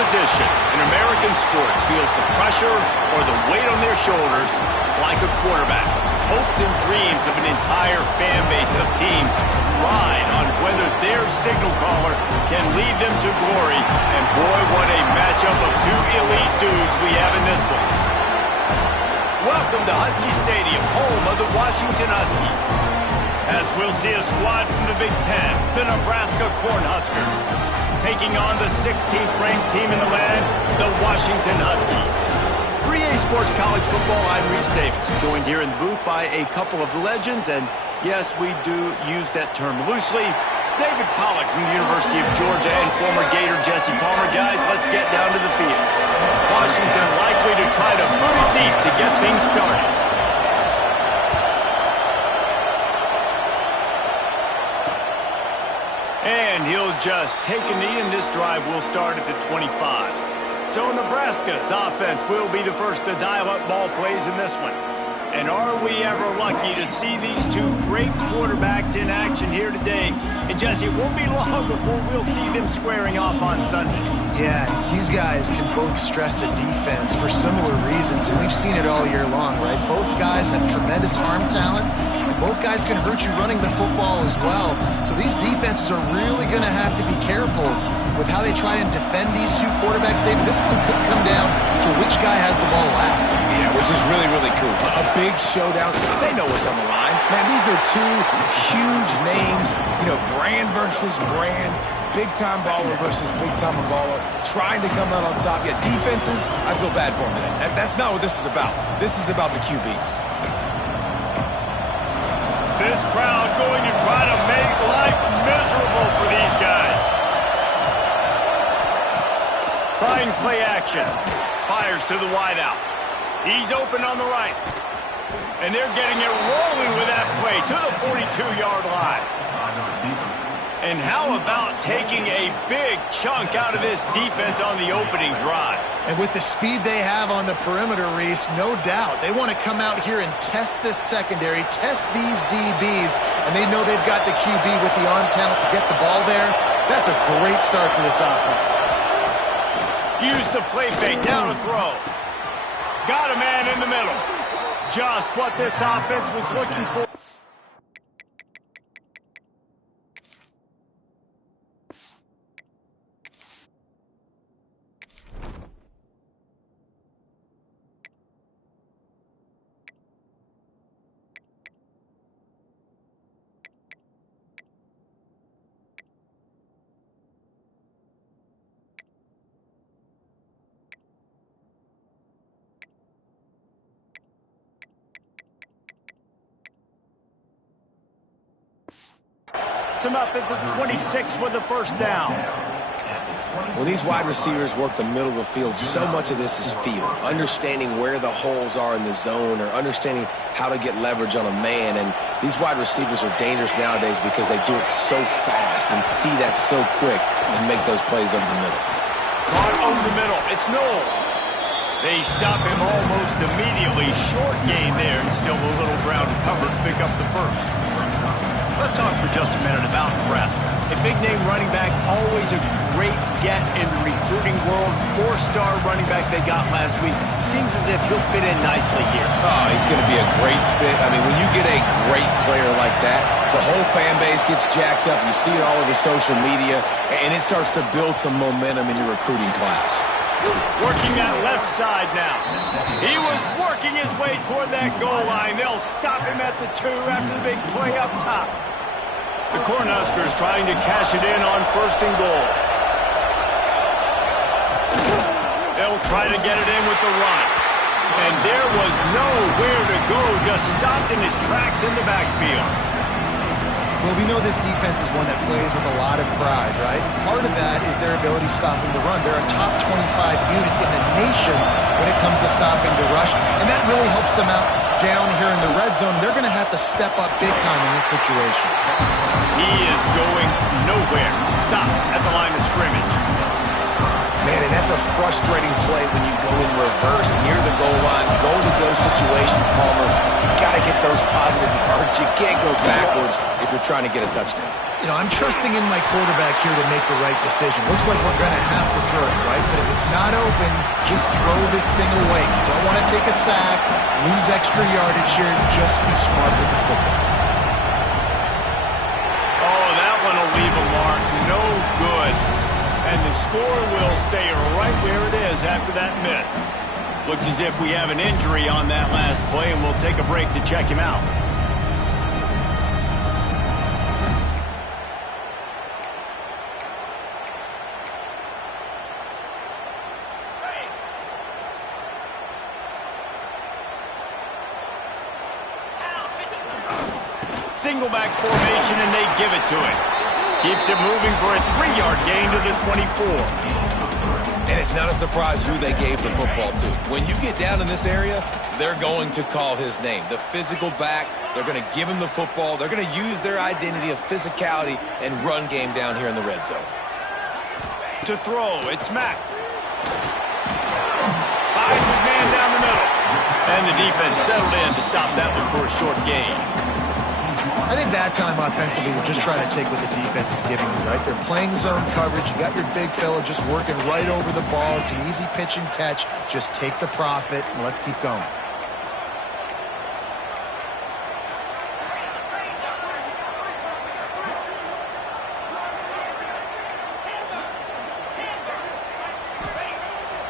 position in American sports feels the pressure or the weight on their shoulders like a quarterback. Hopes and dreams of an entire fan base of teams ride on whether their signal caller can lead them to glory. And boy, what a matchup of two elite dudes we have in this one. Welcome to Husky Stadium, home of the Washington Huskies. As we'll see a squad from the Big Ten, the Nebraska Cornhuskers, taking on the 16th ranked team in the land, the Washington Huskies. 3A Sports College Football, I'm Reese Davis, joined here in the booth by a couple of legends, and yes, we do use that term loosely. David Pollack from the University of Georgia and former Gator Jesse Palmer. Guys, let's get down to the field. Washington likely to try to boot it deep to get things started. And he'll just take a knee, and this drive will start at the 25. So Nebraska's offense will be the first to dial up ball plays in this one. And are we ever lucky to see these two great quarterbacks in action here today? And Jesse, it won't be long before we'll see them squaring off on Sunday. Yeah, these guys can both stress a defense for similar reasons, and we've seen it all year long, right? Both guys have tremendous arm talent, and both guys can hurt you running the football as well. So these defenses are really going to have to be careful with how they try and defend these two quarterbacks. David, this one could come down to which guy has the ball last. Yeah, which is really, really cool. A big showdown. They know what's on the line. Man, these are two huge names, brand versus brand, big-time baller versus big-time baller, trying to come out on top. Yeah, defenses, I feel bad for them today. That's not what this is about. This is about the QBs. This crowd going to try to make life miserable for these guys. Trying play action. Fires to the wideout. He's open on the right. And they're getting it rolling with that play to the 42-yard line. And how about taking a big chunk out of this defense on the opening drive? And with the speed they have on the perimeter, Reese, no doubt, they want to come out here and test this secondary, test these DBs, and they know they've got the QB with the arm talent to get the ball there. That's a great start for this offense. Use the play fake, down to throw. Got a man in the middle. Just what this offense was looking for. Him up at the 26 with the first down. When these wide receivers work the middle of the field, so much of this is feel. Understanding where the holes are in the zone or understanding how to get leverage on a man. And these wide receivers are dangerous nowadays because they do it so fast and see that so quick and make those plays over the middle. Caught over the middle. It's Knowles. They stop him almost immediately. Short gain there and still a little ground covered to pick up the first. Let's talk for just a minute about Nebraska. A big-name running back, always a great get in the recruiting world. Four-star running back they got last week. Seems as if he'll fit in nicely here. Oh, he's going to be a great fit. I mean, when you get a great player like that, the whole fan base gets jacked up. You see it all over social media, and it starts to build some momentum in your recruiting class. Working that left side now. He was working his way toward that goal line. They'll stop him at the 2 after the big play up top. The Cornhuskers trying to cash it in on first and goal. They'll try to get it in with the run. And there was nowhere to go, just stopped in his tracks in the backfield. Well, we know this defense is one that plays with a lot of pride, right? Part of that is their ability stopping the run. They're a top 25 unit in the nation when it comes to stopping the rush, and that really helps them out down here in the red zone. They're going to have to step up big time in this situation. He is going nowhere. Stop at the line of scrimmage. Man, and that's a frustrating play when you go in reverse near the goal line, goal-to-go situations, Palmer. You got to get those positive yards. You can't go backwards if you're trying to get a touchdown. I'm trusting in my quarterback here to make the right decision. Looks like we're going to have to throw it, right? But if it's not open, just throw this thing away. You don't want to take a sack, lose extra yardage here. Just be smart with the football. Oh, that one will leave a mark. No good. And the score will stay right where it is after that miss. Looks as if we have an injury on that last play, and we'll take a break to check him out. Single back formation, and they give it to it. Keeps it moving for a 3-yard gain to the 24. And it's not a surprise who they gave the football to. When you get down in this area, they're going to call his name. The physical back, they're going to give him the football. They're going to use their identity of physicality and run game down here in the red zone. To throw, it's Mack. Finds his man down the middle. And the defense settled in to stop that one for a short gain. I think that time offensively, we're just trying to take what the defense is giving you, right? They're playing zone coverage. You got your big fella just working right over the ball. It's an easy pitch and catch. Just take the profit, and let's keep going.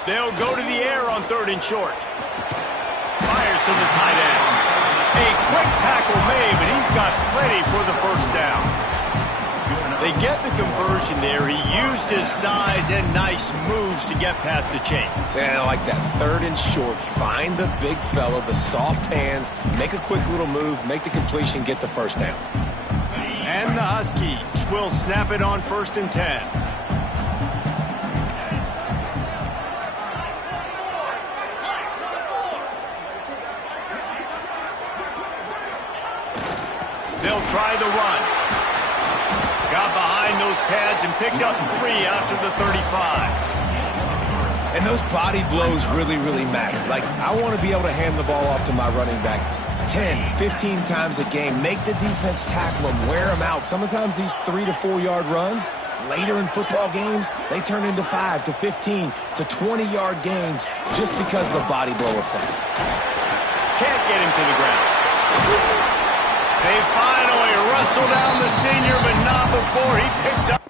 They'll go to the air on 3rd and short. Fires to the tight end. A quick tackle made, but he's got plenty for the first down. They get the conversion there. He used his size and nice moves to get past the chains. And I like that 3rd and short. Find the big fella, the soft hands, make a quick little move, make the completion, get the first down. And the Huskies will snap it on 1st and 10. They'll try the run. Got behind those pads and picked up 3 after the 35. And those body blows really, really matter. Like, I want to be able to hand the ball off to my running back 10, 15 times a game. Make the defense tackle them, wear them out. Sometimes these 3 to 4 yard runs, later in football games, they turn into 5 to 15 to 20 yard gains just because of the body blow effect. Can't get him to the ground. They finally wrestle down the senior, but not before he picks up.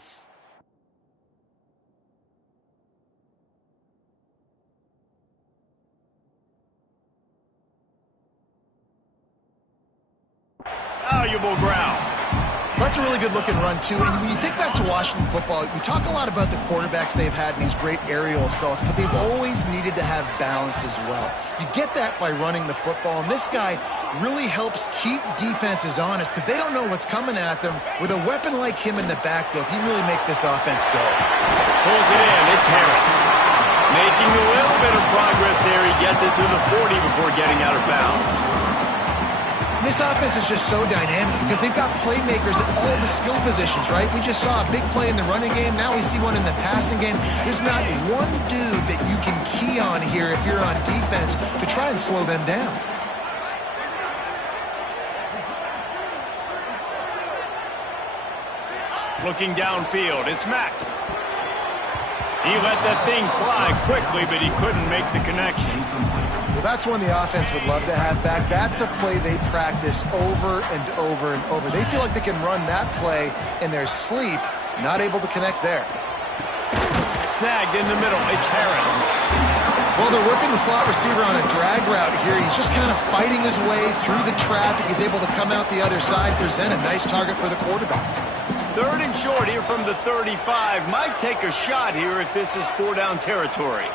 Valuable ground. That's a really good-looking run, too. And when you think back to Washington football, we talk a lot about the quarterbacks they've had in these great aerial assaults, but they've always needed to have balance as well. You get that by running the football, and this guy really helps keep defenses honest because they don't know what's coming at them. With a weapon like him in the backfield, he really makes this offense go. Pulls it in. It's Harris. Making a little bit of progress there. He gets it to the 40 before getting out of bounds. This offense is just so dynamic because they've got playmakers at all the skill positions, right? We just saw a big play in the running game. Now we see one in the passing game. There's not one dude that you can key on here if you're on defense to try and slow them down. Looking downfield, it's Mack. He let that thing fly quickly, but he couldn't make the connection. Well, that's one the offense would love to have back. That's a play they practice over and over and over. They feel like they can run that play in their sleep, not able to connect there. Snagged in the middle, it's Harris. Well, they're working the slot receiver on a drag route here. He's just kind of fighting his way through the traffic. He's able to come out the other side, present a nice target for the quarterback. 3rd and short here from the 35. Might take a shot here if this is 4-down territory.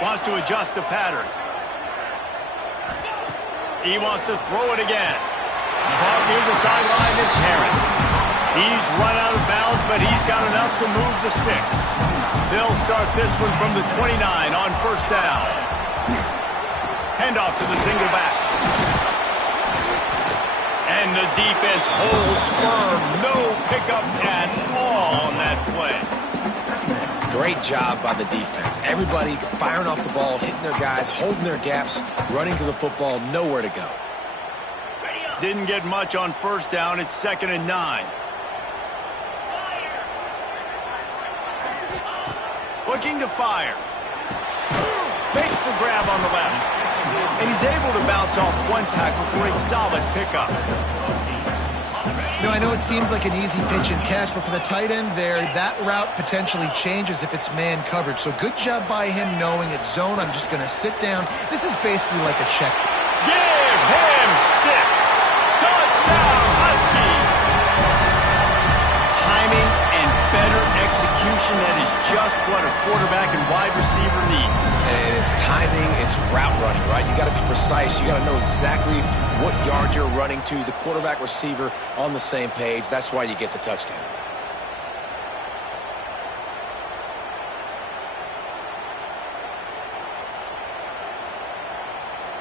Wants to adjust the pattern. He wants to throw it again. Caught near the sideline, it's Harris. He's run out of bounds, but he's got enough to move the sticks. They'll start this one from the 29 on 1st down. Handoff to the single back. And the defense holds firm. No pickup at all on that play. Great job by the defense. Everybody firing off the ball, hitting their guys, holding their gaps, running to the football, nowhere to go. Didn't get much on first down. It's 2nd and 9. Looking to fire. Makes the grab on the left. And he's able to bounce off one tackle for a solid pickup. I know it seems like an easy pitch and catch, but for the tight end there, that route potentially changes if it's man coverage. So good job by him knowing it's zone. I'm just going to sit down. This is basically like a check. Give him 6. Touchdown, Husky. Timing and better execution, that is just what a quarterback and wide receiver need. And it's timing, it's route running, right? You got to be precise. You got to know exactly what yard you're running to. The quarterback, receiver on the same page. That's why you get the touchdown.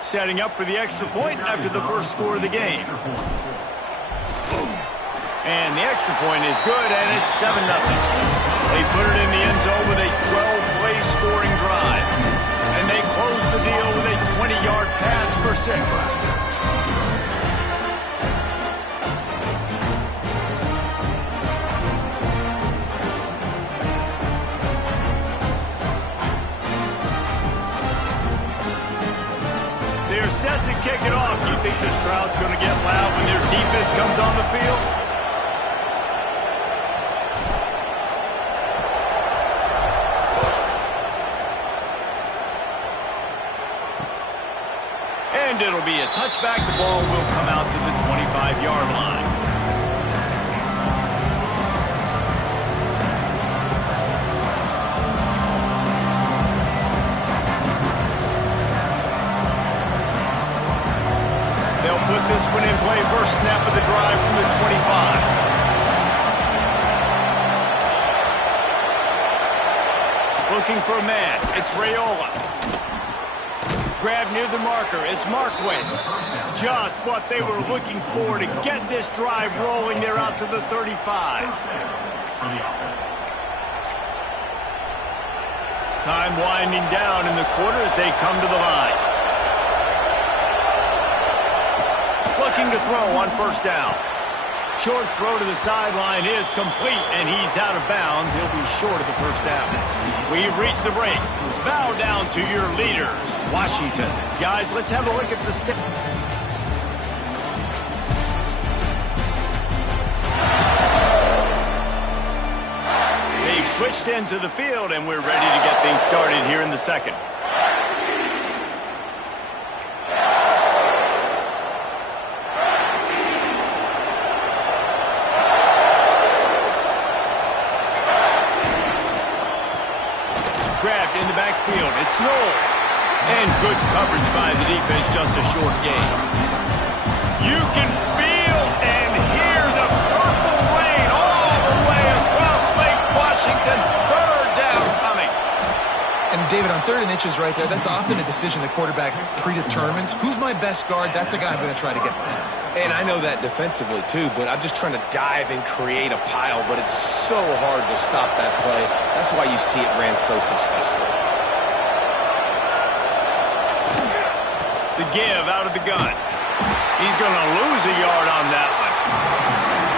Setting up for the extra point after the first score of the game. And the extra point is good, and it's 7-0. They put it in the end zone with a 12-play scoring drive. And they close the deal with a 20-yard pass for 6. They're set to kick it off. You think this crowd's going to get loud when their defense comes on the field? And it'll be a touchback. The ball will come out to the 25-yard line. They'll put this one in play. First snap of the drive from the 25. Looking for a man. It's Raiola. Grab near the marker. It's Markway. Just what they were looking for to get this drive rolling. They're out to the 35. Time winding down in the quarter as they come to the line. Looking to throw on first down. Short throw to the sideline is complete, and he's out of bounds. He'll be short of the first down. We've reached the break. Bow down to your leaders, Washington. Guys, let's have a look at the stat. They've switched into the field, and we're ready to get things started here in the second. Grabbed in the backfield. It's Knowles. And good coverage by the defense, just a short gain. You can feel and hear the purple rain all the way across Lake Washington. Bird down coming. And David, on 3rd and inches right there, that's often a decision the quarterback predetermines. Who's my best guard? That's the guy I'm going to try to get behind. And I know that defensively, too, but I'm just trying to dive and create a pile, but it's so hard to stop that play. That's why you see it ran so successfully. The give out of the gun. He's going to lose a yard on that one.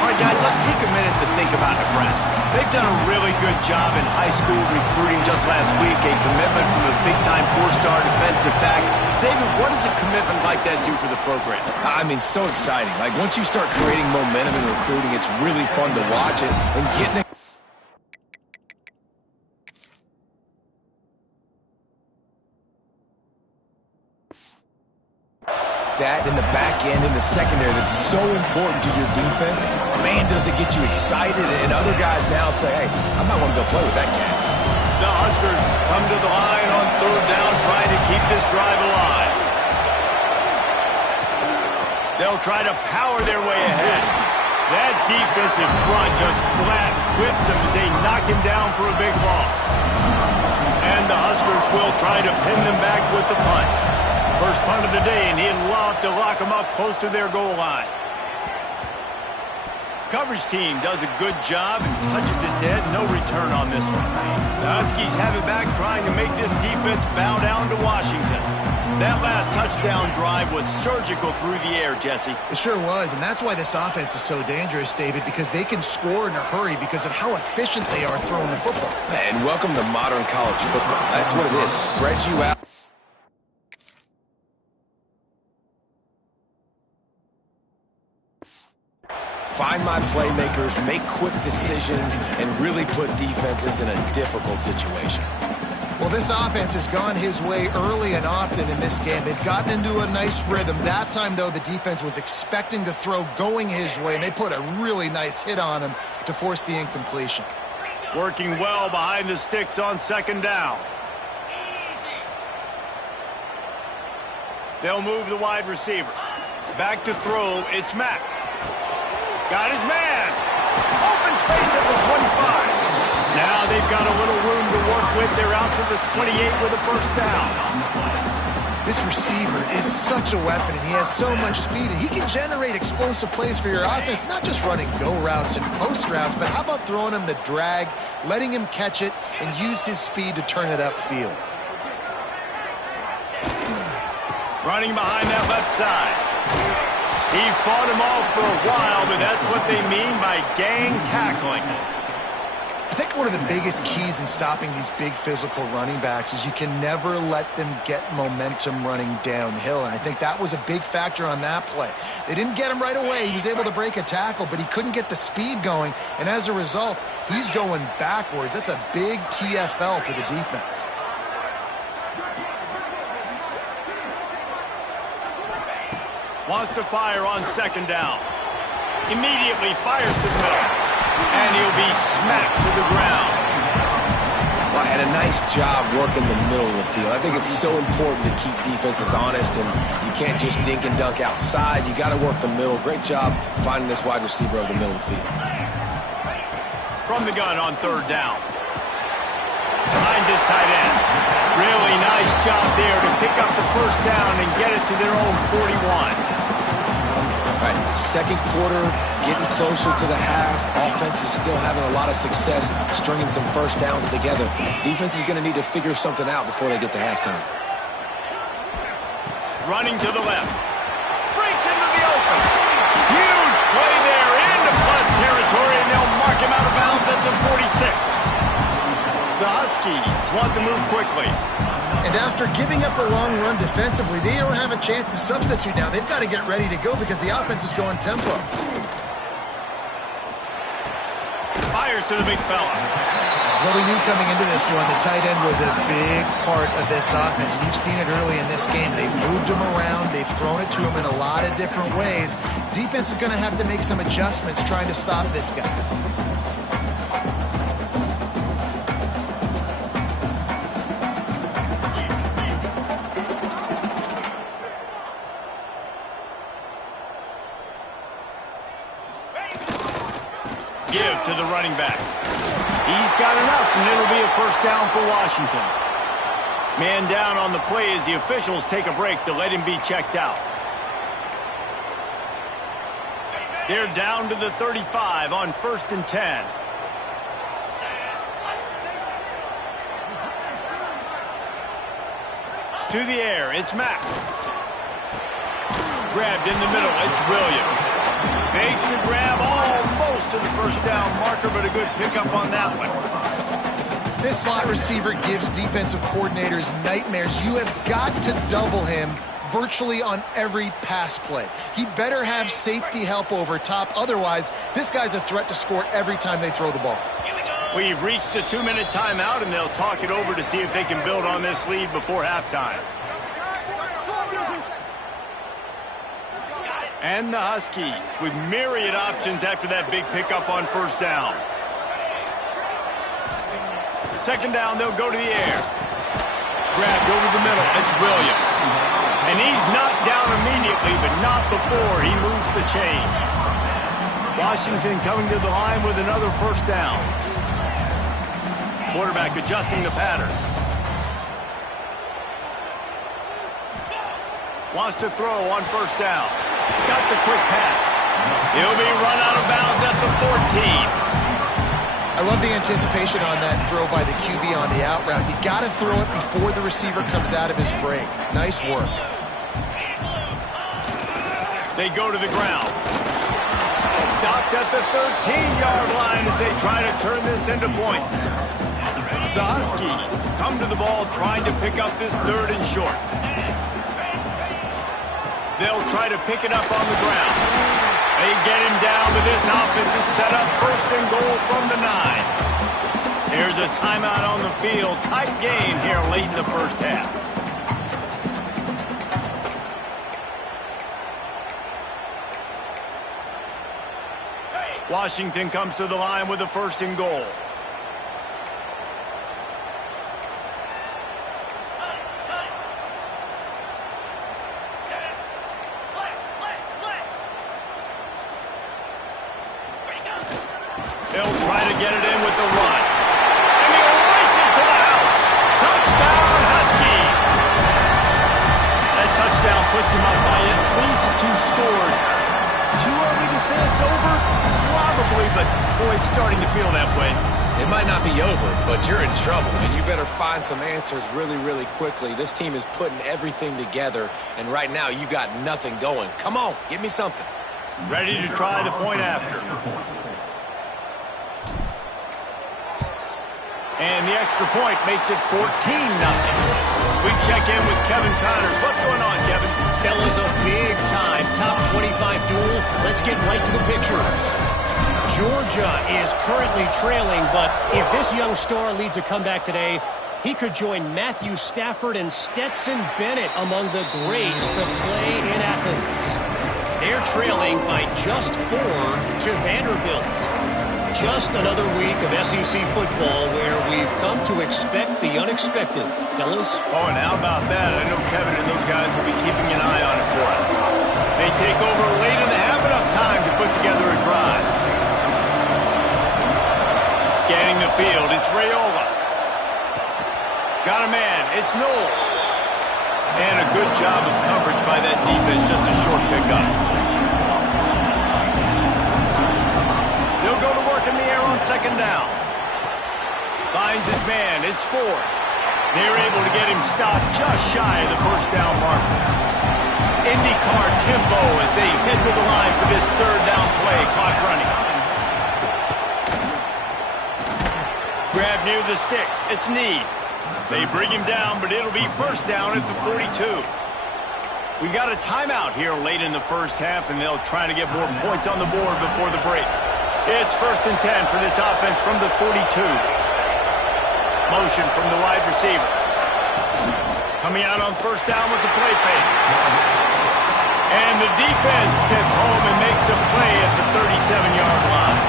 All right, guys, let's take a minute to think about Nebraska. They've done a really good job in high school recruiting just last week, a commitment from a big-time 4-star defensive back. David, what does a commitment like that do for the program? I mean, so exciting. Like, once you start creating momentum in recruiting, it's really fun to watch it and getting it. That in the back end, in the secondary, that's so important to your defense. Man, does it get you excited, and other guys now say, hey, I might want to go play with that cat. The Huskers come to the line on 3rd down, trying to keep this drive alive. They'll try to power their way ahead. That defensive front just flat whipped them as they knock him down for a big loss. And the Huskers will try to pin them back with the punt. First punt of the day, and he'd love to lock them up close to their goal line. Coverage team does a good job and touches it dead. No return on this one. The Huskies have it back, trying to make this defense bow down to Washington. That last touchdown drive was surgical through the air, Jesse. It sure was, and that's why this offense is so dangerous, David, because they can score in a hurry because of how efficient they are throwing the football. And welcome to modern college football. That's what it is. Spread you out. Find my playmakers, make quick decisions, and really put defenses in a difficult situation. Well, this offense has gone his way early and often in this game. They've gotten into a nice rhythm. That time, though, the defense was expecting to throw going his way, and they put a really nice hit on him to force the incompletion. Working well behind the sticks on second down. They'll move the wide receiver. Back to throw, it's Mack. Got his man. Open space at the 25. Now they've got a little room to work with. They're out to the 28 with a first down. This receiver is such a weapon, and he has so much speed, and he can generate explosive plays for your offense, not just running go routes and post routes, but how about throwing him the drag, letting him catch it, and use his speed to turn it upfield. Running behind that left side. He fought him off for a while, but that's what they mean by gang tackling. I think one of the biggest keys in stopping these big physical running backs is you can never let them get momentum running downhill, and I think that was a big factor on that play. They didn't get him right away. He was able to break a tackle, but he couldn't get the speed going, and as a result, he's going backwards. That's a big TFL for the defense. Wants to fire on second down. Immediately fires to the middle. And he'll be smacked to the ground. Well, and a nice job working the middle of the field. I think it's so important to keep defenses honest, and you can't just dink and dunk outside. You got to work the middle. Great job finding this wide receiver over the middle of the field. From the gun on third down. Behind his tight end. Really nice job there to pick up the first down and get it to their own 41. Right, second quarter, getting closer to the half. Offense is still having a lot of success stringing some first downs together. Defense is going to need to figure something out before they get to halftime. Running to the left. Breaks into the open. Huge play there into plus territory, and they'll mark him out of bounds at the 46. The Huskies want to move quickly. And after giving up a long run defensively, they don't have a chance to substitute now. They've got to get ready to go because the offense is going tempo. Fires to the big fella. Well, we knew coming into this one, the tight end was a big part of this offense. And you've seen it early in this game. They've moved him around. They've thrown it to him in a lot of different ways. Defense is going to have to make some adjustments trying to stop this guy. Give to the running back. He's got enough, and it'll be a first down for Washington. Man down on the play as the officials take a break to let him be checked out. They're down to the 35 on 1st and 10. To the air, it's Mack. Grabbed in the middle, it's Williams. Makes the grab almost to the first down marker, but a good pickup on that one. This slot receiver gives defensive coordinators nightmares. You have got to double him virtually on every pass play. He better have safety help over top. Otherwise, this guy's a threat to score every time they throw the ball. We've reached the 2-minute timeout, and they'll talk it over to see if they can build on this lead before halftime. And the Huskies with myriad options after that big pickup on first down. Second down, they'll go to the air. Grabbed over the middle, it's Williams. And he's knocked down immediately, but not before he moves the chains. Washington coming to the line with another first down. Quarterback adjusting the pattern. Wants to throw on first down. Got the quick pass. He'll be run out of bounds at the 14. I love the anticipation on that throw by the QB on the out route. You got to throw it before the receiver comes out of his break. Nice work. They go to the ground. Stopped at the 13-yard line as they try to turn this into points. The Huskies come to the ball trying to pick up this 3rd and short. They'll try to pick it up on the ground. They get him down, but this offense is set up 1st and goal from the 9. Here's a timeout on the field. Tight game here late in the first half. Washington comes to the line with a 1st and goal. They'll try to get it in with the run. And he'll race it to the house. Touchdown, Huskies. That touchdown puts them up by at least 2 scores. Too early to say it's over? Probably, but boy, it's starting to feel that way. It might not be over, but you're in trouble, and you better find some answers really, really quickly. This team is putting everything together, and right now you got nothing going. Come on, give me something. Ready to try the point after. And the extra point makes it 14-0. We check in with Kevin Connors. What's going on, Kevin? Fellas, a big-time top 25 duel. Let's get right to the pictures. Georgia is currently trailing, but if this young star leads a comeback today, he could join Matthew Stafford and Stetson Bennett among the greats to play in Athens. They're trailing by just 4 to Vanderbilt. Just another week of SEC football where we've come to expect the unexpected, fellas. Oh, and how about that? I know Kevin and those guys will be keeping an eye on it for us. They take over late and they have enough time to put together a drive. Scanning the field, it's Raiola. Got a man, it's Knowles. And a good job of coverage by that defense, just a short pickup. Go to work in the air on 2nd down. Finds his man. It's Ford. They're able to get him stopped just shy of the 1st down marker. IndyCar tempo as they head to the line for this 3rd down play. Clock running. Grab near the sticks. It's Need. They bring him down, but it'll be 1st down at the 42. We got a timeout here late in the first half, and they'll try to get more points on the board before the break. It's 1st and 10 for this offense from the 42. Motion from the wide receiver. Coming out on 1st down with the play fake. And the defense gets home and makes a play at the 37-yard line.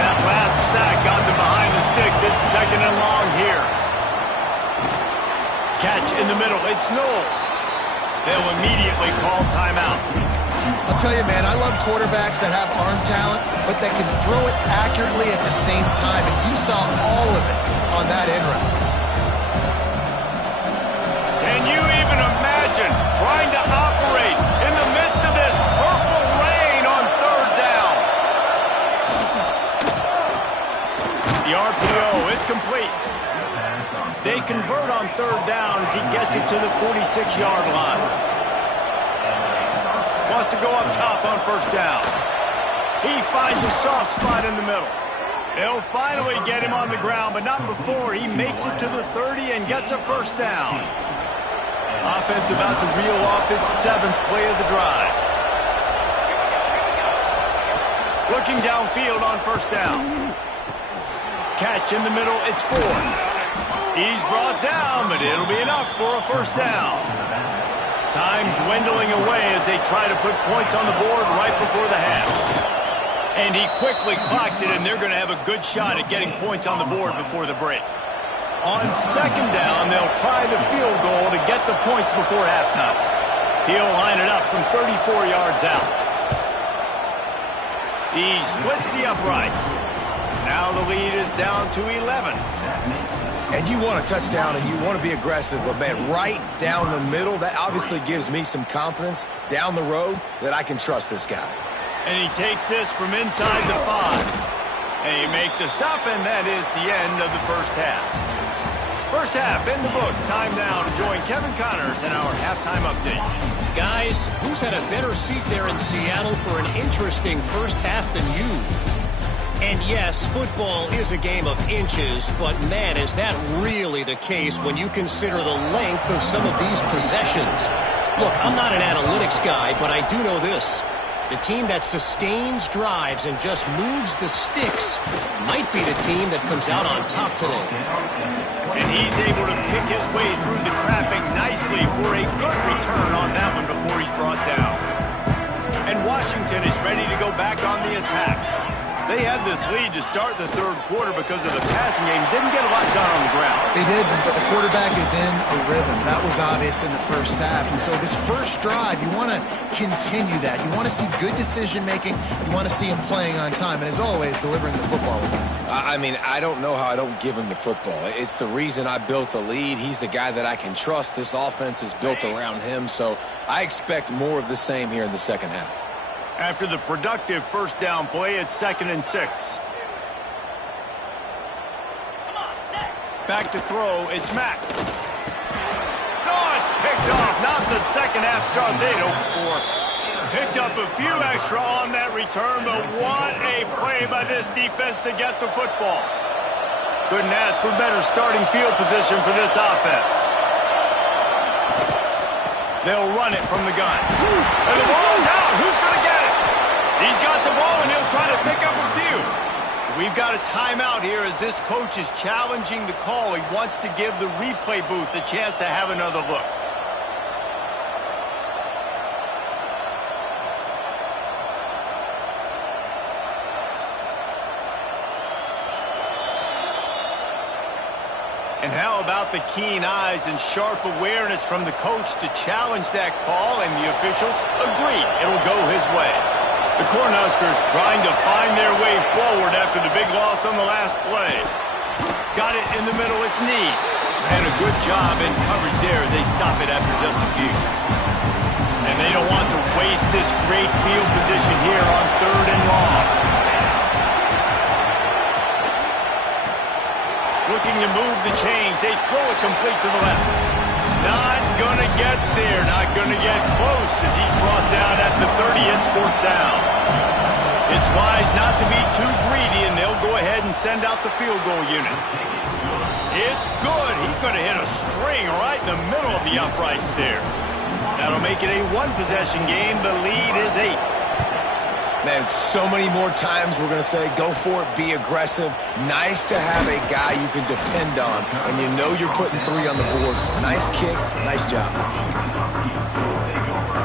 That last sack got them behind the sticks. It's 2nd and long here. Catch in the middle. It's Knowles. They'll immediately call timeout. I'll tell you, man, I love quarterbacks that have arm talent, but that can throw it accurately at the same time, and you saw all of it on that end route. Can you even imagine trying to operate in the midst of this purple rain on 3rd down? The RPO, it's complete. They convert on 3rd down as he gets it to the 46-yard line. Wants to go up top on 1st down. He finds a soft spot in the middle. They'll finally get him on the ground, but not before he makes it to the 30 and gets a 1st down. Offense about to reel off its 7th play of the drive. Looking downfield on 1st down. Catch in the middle, it's Ford. He's brought down, but it'll be enough for a 1st down. Time dwindling away as they try to put points on the board right before the half. And he quickly clocks it, and they're going to have a good shot at getting points on the board before the break. On 2nd down, they'll try the field goal to get the points before halftime. He'll line it up from 34 yards out. He splits the uprights. Now the lead is down to 11. And you want a touchdown and you want to be aggressive, but man, right down the middle, that obviously gives me some confidence down the road that I can trust this guy. And he takes this from inside the 5. And he makes the stop, and that is the end of the first half. First half in the books. Time now to join Kevin Connors in our halftime update. Guys, who's had a better seat there in Seattle for an interesting first half than you? And yes, football is a game of inches, but man, is that really the case when you consider the length of some of these possessions. Look, I'm not an analytics guy, but I do know this. The team that sustains drives and just moves the sticks might be the team that comes out on top today. And he's able to pick his way through the traffic nicely for a good return on that one before he's brought down. And Washington is ready to go back on the attack. They had this lead to start the third quarter because of the passing game. Didn't get a lot done on the ground. They did, but the quarterback is in a rhythm. That was obvious in the first half. And so this first drive, you want to continue that. You want to see good decision-making. You want to see him playing on time. And as always, delivering the football with that. I mean, I don't know how I don't give him the football. It's the reason I built the lead. He's the guy that I can trust. This offense is built around him. So I expect more of the same here in the second half. After the productive first down play, it's 2nd and 6. Back to throw, it's Mack. Oh, it's picked off. Not the second half start they'd hoped for. Picked up a few extra on that return, but what a play by this defense to get the football. Couldn't ask for better starting field position for this offense. They'll run it from the gun. And the ball's out. Who's going to get it? He's got the ball, and he'll try to pick up a few. We've got a timeout here as this coach is challenging the call. He wants to give the replay booth a chance to have another look. And how about the keen eyes and sharp awareness from the coach to challenge that call, and the officials agree it'll go his way. The Cornhuskers trying to find their way forward after the big loss on the last play. Got it in the middle, it's Need. And a good job in coverage there as they stop it after just a few. And they don't want to waste this great field position here on 3rd and long. Looking to move the chains. They throw it complete to the left. Not going to get there. Not going to get close as he's brought down at the 30. It's 4th down. It's wise not to be too greedy, and they'll go ahead and send out the field goal unit. It's good. He could have hit a string right in the middle of the uprights there. That'll make it a one-possession game. The lead is 8. Man, so many more times we're going to say, go for it, be aggressive. Nice to have a guy you can depend on, and you know you're putting 3 on the board. Nice kick, nice job.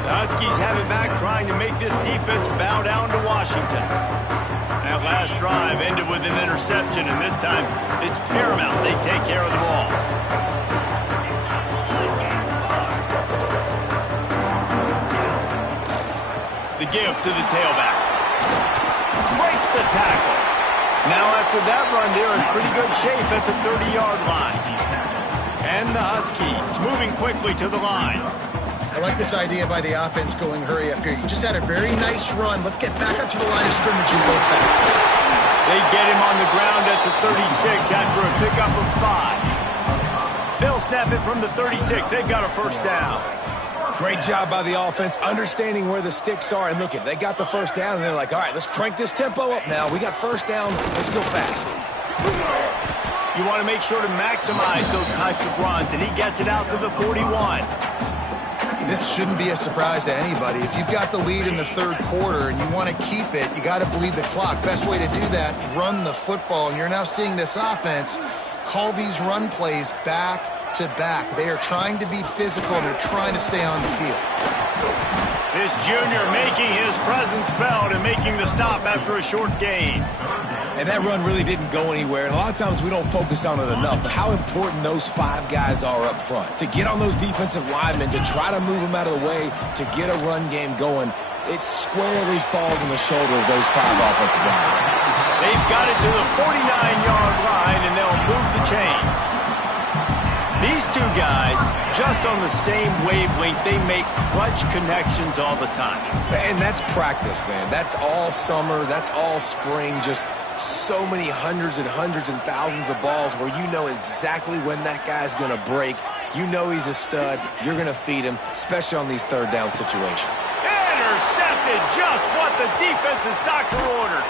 The Huskies have it back, trying to make this defense bow down to Washington. That last drive ended with an interception, and this time it's paramount they take care of the ball. The give to the tailback. Breaks the tackle. Now after that run, they're in pretty good shape at the 30-yard line. And the Huskies moving quickly to the line. I like this idea by the offense going hurry up here. You just had a very nice run. Let's get back up to the line of scrimmage and go fast. They get him on the ground at the 36 after a pickup of 5. They'll snap it from the 36. They've got a first down. Great job by the offense, understanding where the sticks are. And look, they got the first down, and they're like, all right, let's crank this tempo up now. We got first down. Let's go fast. You want to make sure to maximize those types of runs, and he gets it out to the 41. This shouldn't be a surprise to anybody. If you've got the lead in the third quarter and you want to keep it, you got to bleed the clock. Best way to do that, run the football. And you're now seeing this offense call these run plays back to back. They are trying to be physical, and they're trying to stay on the field. This junior making his presence felt and making the stop after a short gain. And that run really didn't go anywhere. And a lot of times we don't focus on it enough, but how important those 5 guys are up front. To get on those defensive linemen, to try to move them out of the way, to get a run game going, it squarely falls on the shoulder of those 5 offensive linemen. They've got it to the 49-yard line, and they'll move the chains. These 2 guys just on the same wavelength. They make clutch connections all the time. And that's practice, man. That's all summer. That's all spring. Just so many hundreds and thousands of balls where you know exactly when that guy's going to break. You know he's a stud. You're going to feed him, especially on these third down situations. Intercepted, just what the defense's doctor ordered.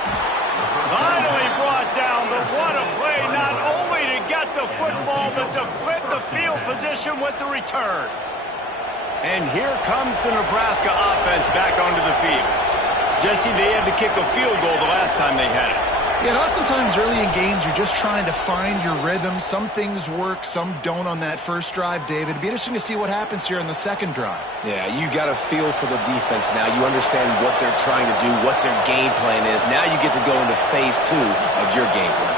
Finally brought down, but what a play, not only to get the football, but to flip the field position with the return. And here comes the Nebraska offense back onto the field. Jesse, they had to kick a field goal the last time they had it. Yeah, and oftentimes early in games, you're just trying to find your rhythm. Some things work, some don't on that first drive, David. It'd be interesting to see what happens here in the second drive. Yeah, you got a feel for the defense now. You understand what they're trying to do, what their game plan is. Now you get to go into phase 2 of your game plan.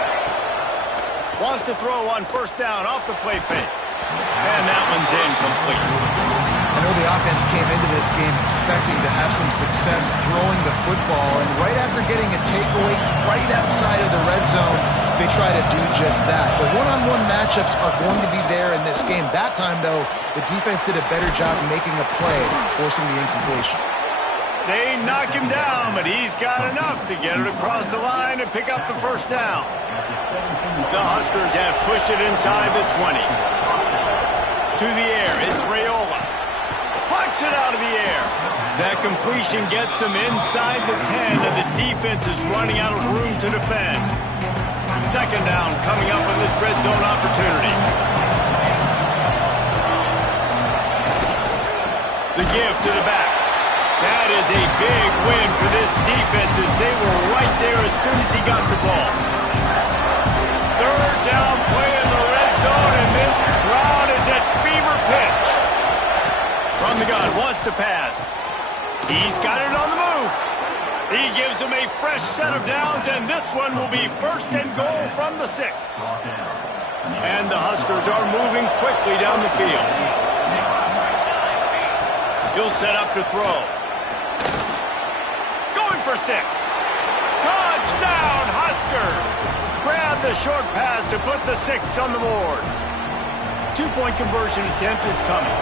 Wants to throw on first down off the play fake. And that one's incomplete. I know the offense came into this game expecting to have some success throwing the football, and right after getting a takeaway right outside of the red zone, they try to do just that. The one-on-one matchups are going to be there in this game. That time, though, the defense did a better job making a play, forcing the incompletion. They knock him down, but he's got enough to get it across the line and pick up the first down. The Huskers have pushed it inside the 20. To the air, it's Raiola. Plucks it out of the air. That completion gets them inside the 10, and the defense is running out of room to defend. Second down coming up on this red zone opportunity. The give to the back. That is a big win for this defense as they were right there as soon as he got the ball. Third down play in the red zone, and this crowd is at fever pitch. From the gun, wants to pass. He's got it on the move. He gives him a fresh set of downs, and this one will be first and goal from the 6. And the Huskers are moving quickly down the field. He'll set up to throw. Going for 6. Touchdown, Huskers! Grab the short pass to put the 6 on the board. 2-point conversion attempt is coming.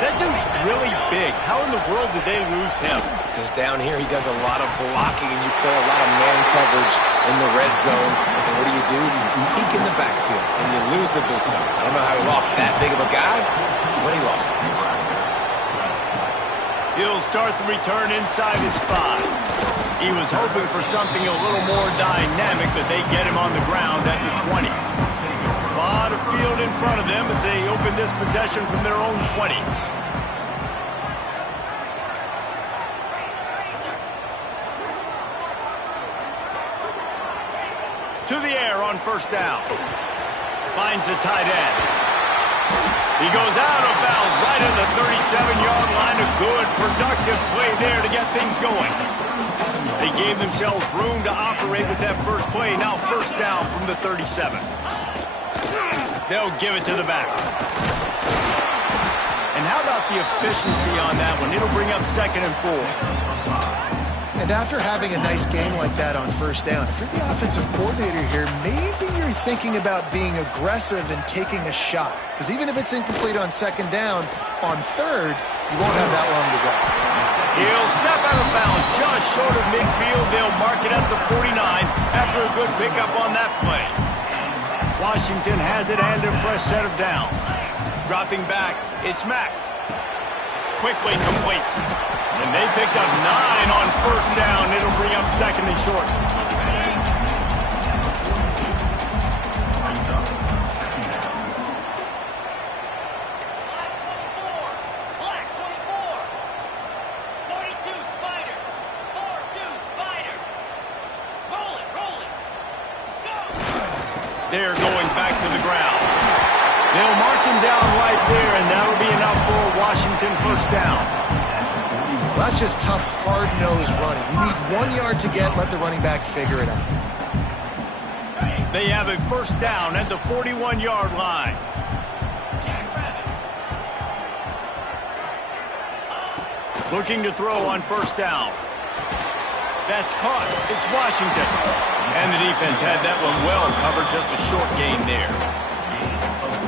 That dude's really big. How in the world did they lose him? Because down here he does a lot of blocking and you play a lot of man coverage in the red zone. And what do? You peek in the backfield and you lose the big fella. I don't know how he lost that big of a guy, but he lost him. He'll start the return inside his 5. He was hoping for something a little more dynamic, but they get him on the ground at the 20. A lot of field in front of them as they open this possession from their own 20. To the air on first down. Finds the tight end. He goes out of bounds right at the 37-yard line. A good, productive play there to get things going. They gave themselves room to operate with that first play. Now first down from the 37. They'll give it to the back. And how about the efficiency on that one? It'll bring up 2nd and 4. And after having a nice game like that on first down, if you're the offensive coordinator here, maybe you're thinking about being aggressive and taking a shot. Because even if it's incomplete on second down, on third, you won't have that long to go. He'll step out of bounds just short of midfield. They'll mark it at the 49 after a good pickup on that play. Washington has it and a fresh set of downs. Dropping back, it's Mack. Quickly complete. And they picked up 9 on first down. It'll bring up 2nd and short. Black 24. 42 Spider. 4-2 Spider. Roll it, roll it. Go! They're going back to the ground. They'll mark him down right there, and that'll be enough for a Washington first down. Well, that's just tough, hard-nosed running. You need 1 yard to get, let the running back figure it out. They have a first down at the 41-yard line. Looking to throw on first down. That's caught. It's Washington. And the defense had that one well covered. Just a short gain there.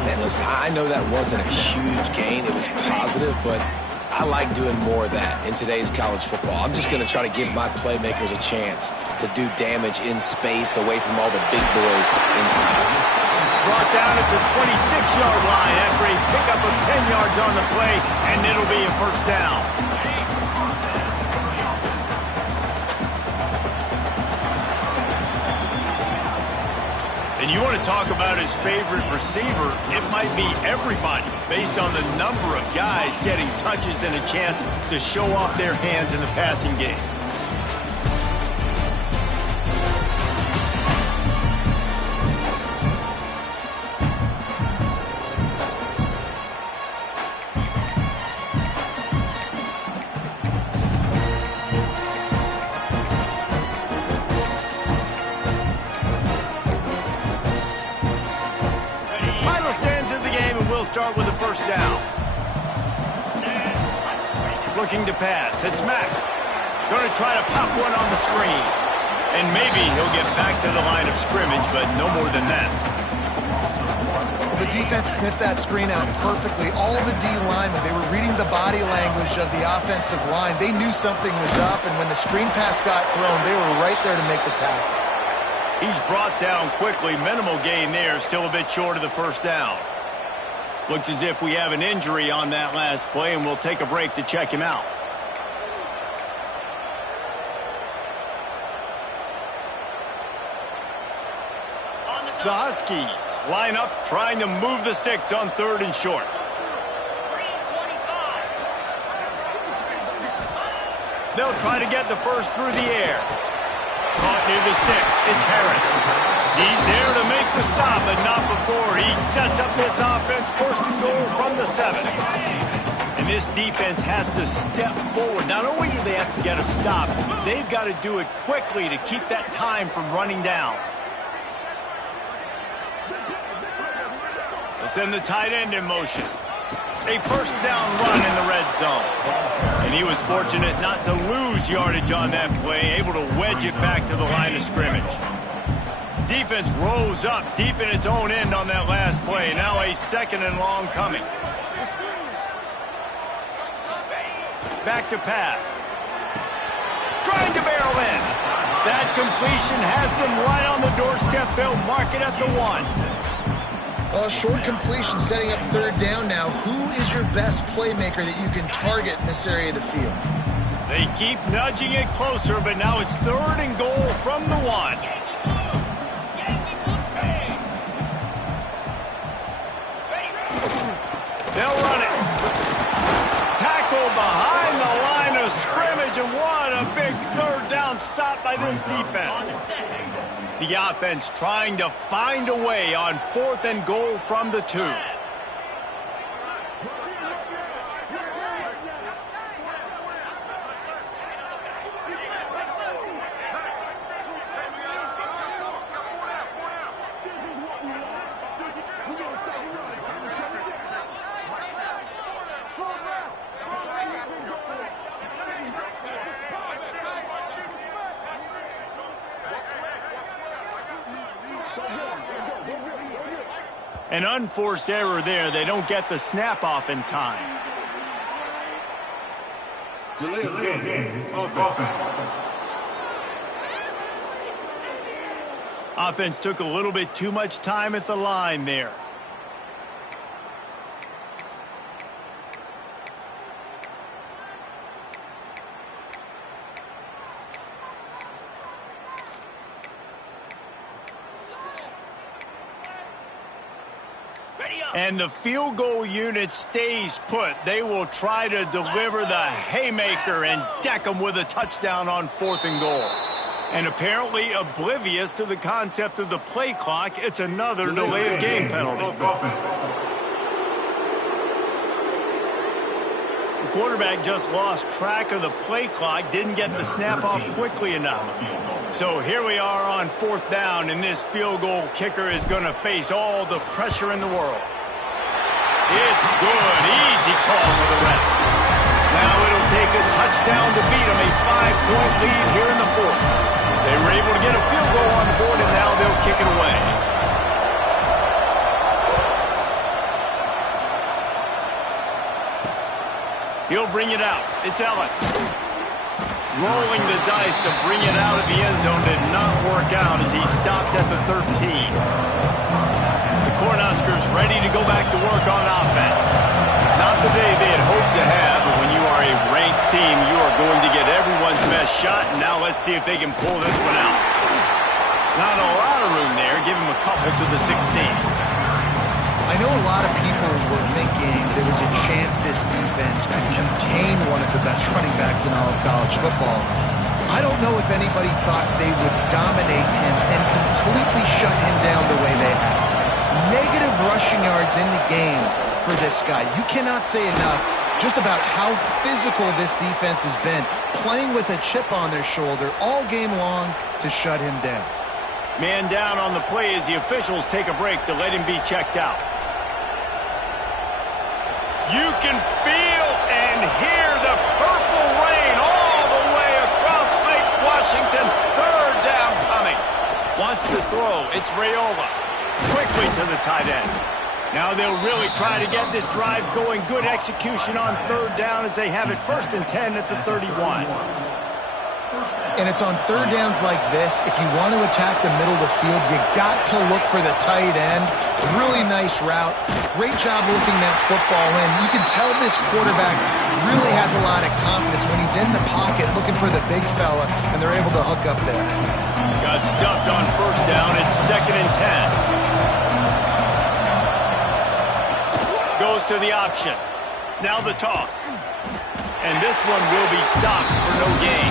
Man, listen, I know that wasn't a huge gain. It was positive, but I like doing more of that in today's college football. I'm just going to try to give my playmakers a chance to do damage in space away from all the big boys inside. Brought down at the 26-yard line after a pickup of 10 yards on the play, and it'll be a first down. And you want to talk about his favorite receiver, it might be everybody, based on the number of guys getting touches and a chance to show off their hands in the passing game. Start with a first down. Looking to pass. It's Mack. Going to try to pop one on the screen. And maybe he'll get back to the line of scrimmage, but no more than that. The defense sniffed that screen out perfectly. All the D linemen, they were reading the body language of the offensive line. They knew something was up, and when the screen pass got thrown, they were right there to make the tackle. He's brought down quickly. Minimal gain there. Still a bit short of the first down. Looks as if we have an injury on that last play, and we'll take a break to check him out. The Huskies line up, trying to move the sticks on 3rd and short. They'll try to get the first through the air. Caught near the sticks. It's Harris. He's there to make the stop, but not before he sets up this offense. 1st and goal from the 7. And this defense has to step forward. Not only do they have to get a stop, they've got to do it quickly to keep that time from running down. They'll send the tight end in motion. A first down run in the red zone. And he was fortunate not to lose yardage on that play, able to wedge it back to the line of scrimmage. Defense rose up deep in its own end on that last play. Now a 2nd and long coming. Back to pass. Trying to barrel in. That completion has them right on the doorstep. They'll mark it at the 1. Well, short completion setting up 3rd down now. Who is your best playmaker that you can target in this area of the field? They keep nudging it closer, but now it's 3rd and goal from the 1. They'll run it. Tackled behind the line of scrimmage, and what a big 3rd down stop by this defense. The offense trying to find a way on 4th and goal from the 2. An unforced error there. They don't get the snap off in time. Offense took a little bit too much time at the line there. And the field goal unit stays put. They will try to deliver the haymaker and deck them with a touchdown on 4th and goal. And apparently oblivious to the concept of the play clock, it's another delay of game penalty. The quarterback just lost track of the play clock, didn't get the snap off quickly enough. So here we are on 4th down, and this field goal kicker is going to face all the pressure in the world. It's good. Easy call for the refs. Now it'll take a touchdown to beat them, a 5-point lead here in the 4th. They were able to get a field goal on the board, and now they'll kick it away. He'll bring it out. It's Ellis. Rolling the dice to bring it out of the end zone did not work out as he stopped at the 13. The Cornhuskers ready to go back to work on offense. Not the day they had hoped to have, but when you are a ranked team, you are going to get everyone's best shot, and now let's see if they can pull this one out. Not a lot of room there. Give him a couple to the 16. I know a lot of people were thinking there was a chance this defense could contain one of the best running backs in all of college football. I don't know if anybody thought they would dominate him and completely shut him down the way they have. Negative rushing yards in the game for this guy. You cannot say enough just about how physical this defense has been, playing with a chip on their shoulder all game long to shut him down. Man down on the play as the officials take a break to let him be checked out. You can feel and hear the purple rain all the way across Lake Washington. Third down coming. Wants to throw. It's Raiola. Quickly to the tight end. Now they'll really try to get this drive going. Good execution on third down as they have it 1st and 10 at the 31. And it's on third downs like this, if you want to attack the middle of the field, you got to look for the tight end. Really nice route. Great job looking that football in. You can tell this quarterback really has a lot of confidence when he's in the pocket looking for the big fella, and they're able to hook up there. Got stuffed on 1st down. It's 2nd and 10. Goes to the option. Now the toss. And this one will be stopped for no gain.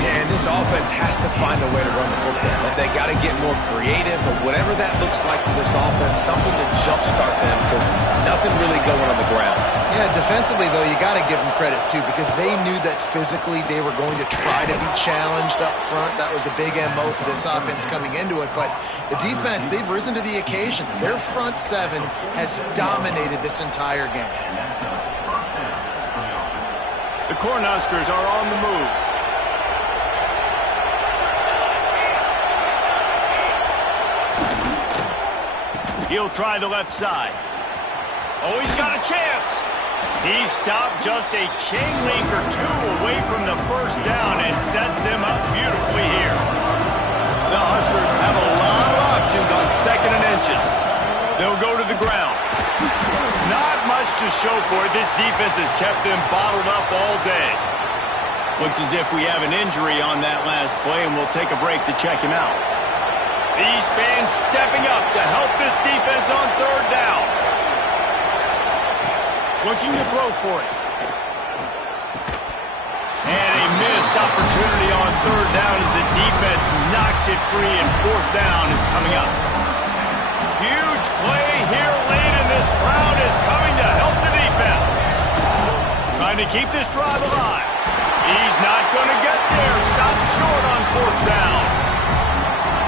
Yeah, and this offense has to find a way to run the football. They got to get more creative, but whatever that looks like for this offense, something to jumpstart them because nothing really going on the ground. Yeah, defensively, though, you got to give them credit, too, because they knew that physically they were going to try to be challenged up front. That was a big MO for this offense coming into it. But the defense, they've risen to the occasion. Their front seven has dominated this entire game. The Cornhuskers are on the move. He'll try the left side. Oh, he's got a chance. He stopped just a chain link or two away from the 1st down and sets them up beautifully here. The Huskers have a lot of options on 2nd and inches. They'll go to the ground. Not much to show for it. This defense has kept them bottled up all day. Looks as if we have an injury on that last play, and we'll take a break to check him out. These fans stepping up to help this defense on 3rd down. Looking to throw for it. And a missed opportunity on 3rd down as the defense knocks it free, and 4th down is coming up. Huge play here late, and this crowd is coming to help the defense. Trying to keep this drive alive. He's not going to get there. Stopped short on 4th down.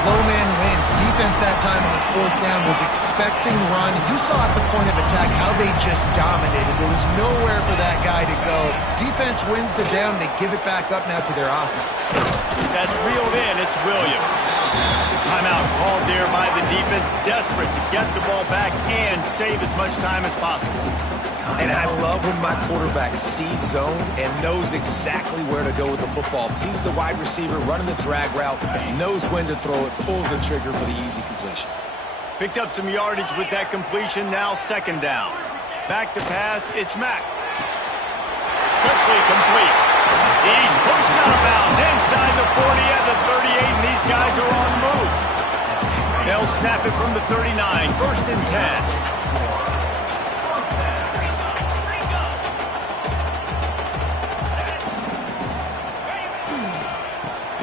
Low man wins. Defense that time on 4th down was expecting run. You saw at the point of attack how they just dominated. There was nowhere for that guy to go. Defense wins the down. They give it back up now to their offense. That's reeled in. It's Williams. Timeout called there by the defense, desperate to get the ball back and save as much time as possible. And I love when my quarterback sees zone and knows exactly where to go with the football. Sees the wide receiver running the drag route, knows when to throw it, pulls the trigger for the easy completion. Picked up some yardage with that completion, now 2nd down. Back to pass, it's Mack. Quickly complete. He's pushed out of bounds inside the 40 at the 38, and these guys are on the move. They'll snap it from the 39, 1st and 10.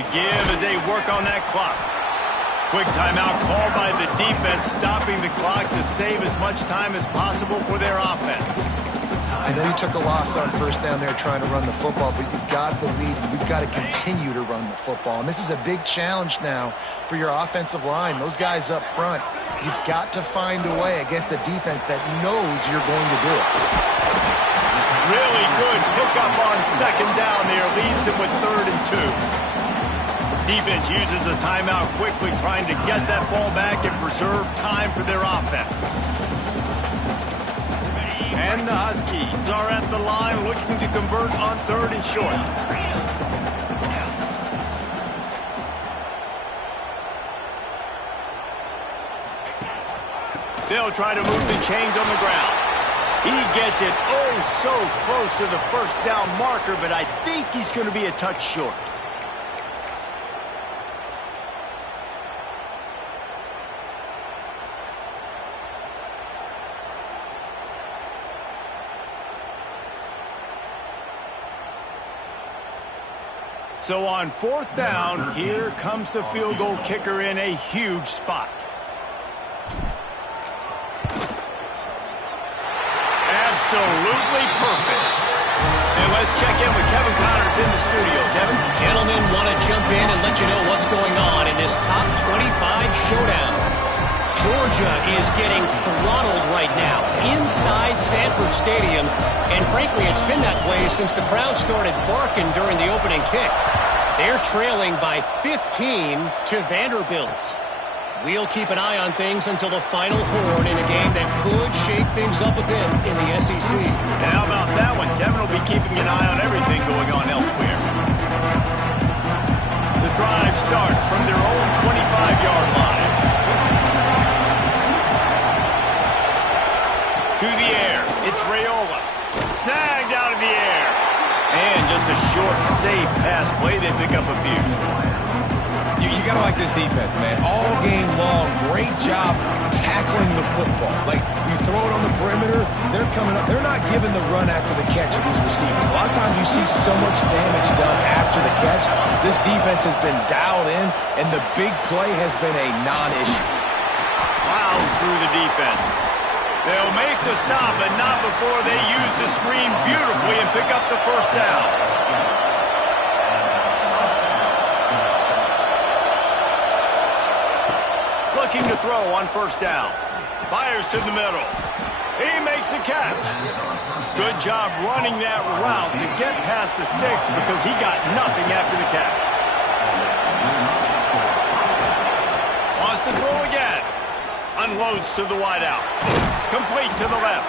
Give as they work on that clock. Quick timeout called by the defense, stopping the clock to save as much time as possible for their offense. I know you took a loss on 1st down there trying to run the football, but you've got the lead, and you've got to continue to run the football. And this is a big challenge now for your offensive line. Those guys up front, you've got to find a way against the defense that knows you're going to do it. Really good pickup on 2nd down there. Leaves them with 3rd and 2. Defense uses a timeout quickly, trying to get that ball back and preserve time for their offense. And the Huskies are at the line looking to convert on 3rd and short. They'll try to move the chains on the ground. He gets it so close to the first down marker, but I think he's going to be a touch short. So on 4th down, here comes the field goal kicker in a huge spot. Absolutely perfect. And let's check in with Kevin Connors in the studio. Kevin? Gentlemen, want to jump in and let you know what's going on in this top 25 showdown. Georgia is getting throttled right now inside Sanford Stadium, and frankly, it's been that way since the crowd started barking during the opening kick. They're trailing by 15 to Vanderbilt. We'll keep an eye on things until the final horn in a game that could shake things up a bit in the SEC. And how about that one? Kevin will be keeping an eye on everything going on elsewhere. The drive starts from their own 25-yard line. To the air, it's Raiola. Snagged out of the air. And just a short, safe pass play. They pick up a few. You got to like this defense, man. All game long, great job tackling the football. Like, you throw it on the perimeter, they're coming up. They're not giving the run after the catch to these receivers. A lot of times you see so much damage done after the catch. This defense has been dialed in, and the big play has been a non-issue. Plows through the defense. They'll make the stop, but not before they use the screen beautifully and pick up the first down. Looking to throw on 1st down. Fires to the middle. He makes a catch. Good job running that route to get past the sticks because he got nothing after the catch. Wants to throw again. Unloads to the wideout. Complete to the left.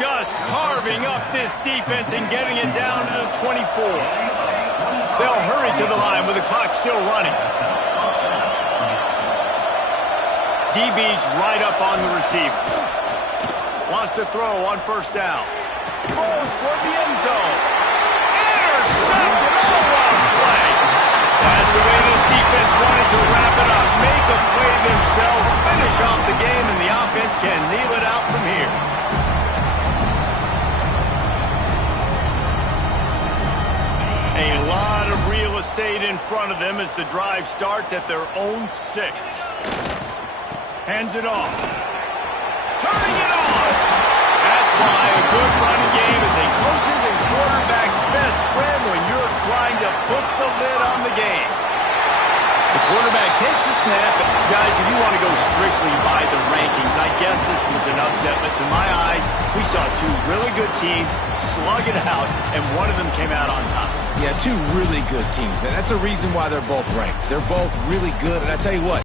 Just carving up this defense and getting it down to the 24. They'll hurry to the line with the clock still running. DB's right up on the receiver. Wants to throw on 1st down. Throws toward the end zone. Intercepted. Oh, what a play. That's the way this defense wanted to wrap it up. Make a play themselves, finish off the game, and the offense can kneel it out from here. A lot of real estate in front of them as the drive starts at their own 6. Hands it off. Turning it on. That's why a good running game is a coach's and quarterback's best friend when you're trying to put the lid on the game. The quarterback takes a snap. Guys, if you want to go strictly by the rankings, I guess this was an upset, but to my eyes, we saw 2 really good teams slug it out, and one of them came out on top. Yeah, 2 really good teams, man. That's a reason why they're both ranked. They're both really good, and I tell you what,